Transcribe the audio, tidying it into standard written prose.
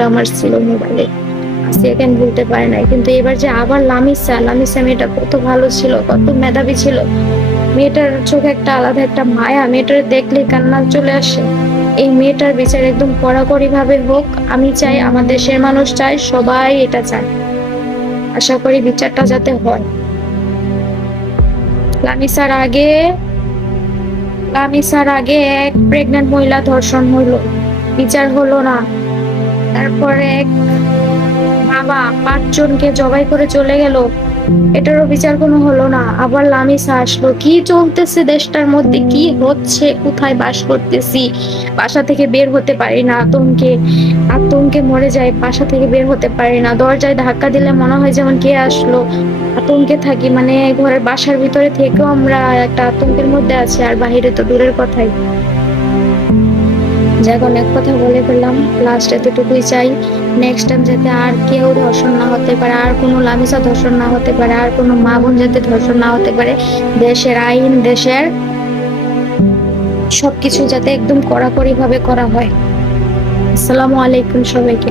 একটা আমার ছিল মোবাইলে, আসিয়া কেন ভুলতে পারে নাই। কিন্তু এবার যে আবার লামিসা মেয়েটা কত ভালো ছিল, কত মেধাবী ছিল। মেয়েটার চোখে একটা আলাদা একটা মায়া, মেয়েটার দেখলে কান্না চলে আসে। এই মেয়েটার বিচার একদম কড়াকড়ি ভাবে হোক, আমি চাই, আমার দেশের মানুষ চায়, সবাই এটা চায়। আশা করি বিচারটা যাতে হয়। লামিসার আগে লামিসার আগে এক প্রেগন্যান্ট মহিলা ধর্ষণ হলো, বিচার হলো না। তারপরে এক বাবা 5 জনকে জবাই করে চলে গেল, এটারও বিচার কোনো হলো না। আবার লামিসা আসলো। কি চলতেছে দেশটার মধ্যে, কি হচ্ছে, কোথায় বাস করতেছি, বাসা থেকে বের হতে পারি না, আতঙ্কে আতঙ্কে মরে যাই, বাসা থেকে বের হতে পারি না, দরজায় ধাক্কা দিলে মনে হয় যেমন কে আসলো, আতঙ্কে থাকি। মানে ঘরের বাসার ভিতরে থেকেও আমরা একটা আতঙ্কের মধ্যে আছি, আর বাহিরে তো দূরের কথাই। যাক, অনেক কথা বলে ফেললাম, লাস্ট এতটুকুই চাই, নেক্সট টাইম যাতে আর কেউ ধর্ষণ না হতে পারে, আর কোনো লামিসা ধর্ষণ না হতে পারে, আর কোনো মা বোন যাতে ধর্ষণ না হতে পারে। দেশের আইন, দেশের সবকিছু যাতে একদম কড়াকড়ি ভাবে করা হয়। আসসালামু আলাইকুম সবাইকে।